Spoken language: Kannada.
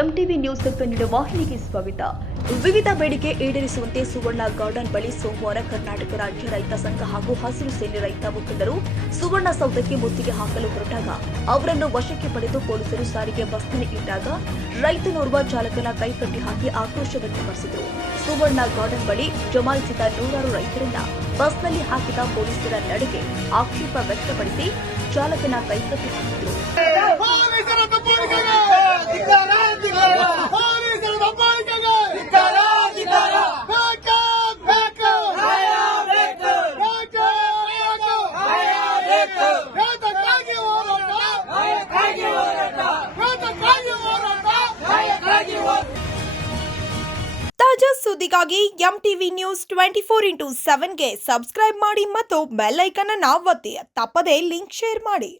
ಎಂಟಿವಿ ನ್ಯೂಸ್ ಕನ್ನಡ ವಾಹಿನಿಗೆ ಸ್ವಾಗತ. ವಿವಿಧ ಬೇಡಿಕೆ ಈಡೇರಿಸುವಂತೆ ಸುವರ್ಣ ಗಾರ್ಡನ್ ಬಳಿ ಸೋಮವಾರ ಕರ್ನಾಟಕ ರಾಜ್ಯ ರೈತ ಸಂಘ ಹಾಗೂ ಹಸಿರು ಸೇನೆ ರೈತ ಮುಖಂಡರು ಸುವರ್ಣ ಸೌಧಕ್ಕೆ ಮುತ್ತಿಗೆ ಹಾಕಲು ಹೊರಟಾಗ ಅವರನ್ನು ವಶಕ್ಕೆ ಪಡೆದು ಪೊಲೀಸರು ಸಾರಿಗೆ ಬಸ್ನಲ್ಲಿ ಇಟ್ಟಾಗ ರೈತನೋರ್ವ ಚಾಲಕನ ಕೈಕಟ್ಟಿ ಹಾಕಿ ಆಕ್ರೋಶ ವ್ಯಕ್ತಪಡಿಸಿದರು. ಸುವರ್ಣ ಗಾರ್ಡನ್ ಬಳಿ ಜಮಾಯಿಸಿದ ನೂರಾರು ರೈತರನ್ನ ಬಸ್ನಲ್ಲಿ ಹಾಕಿದ ಪೊಲೀಸರ ನಡೆಗೆ ಆಕ್ಷೇಪ ವ್ಯಕ್ತಪಡಿಸಿ ಚಾಲಕನ ಕೈಕಟ್ಟಿ ಹಾಕಿದರು. ತಾಜಾ ಸುದ್ದಿಗಾಗಿ ಎಂಟಿವಿ ನ್ಯೂಸ್ 24x7ಗೆ ಸಬ್ಸ್ಕ್ರೈಬ್ ಮಾಡಿ ಮತ್ತು ಬೆಲ್ ಐಕಾನ್ ಅನ್ನು ಒತ್ತಿ. ತಪ್ಪದೇ ಲಿಂಕ್ ಶೇರ್ ಮಾಡಿ.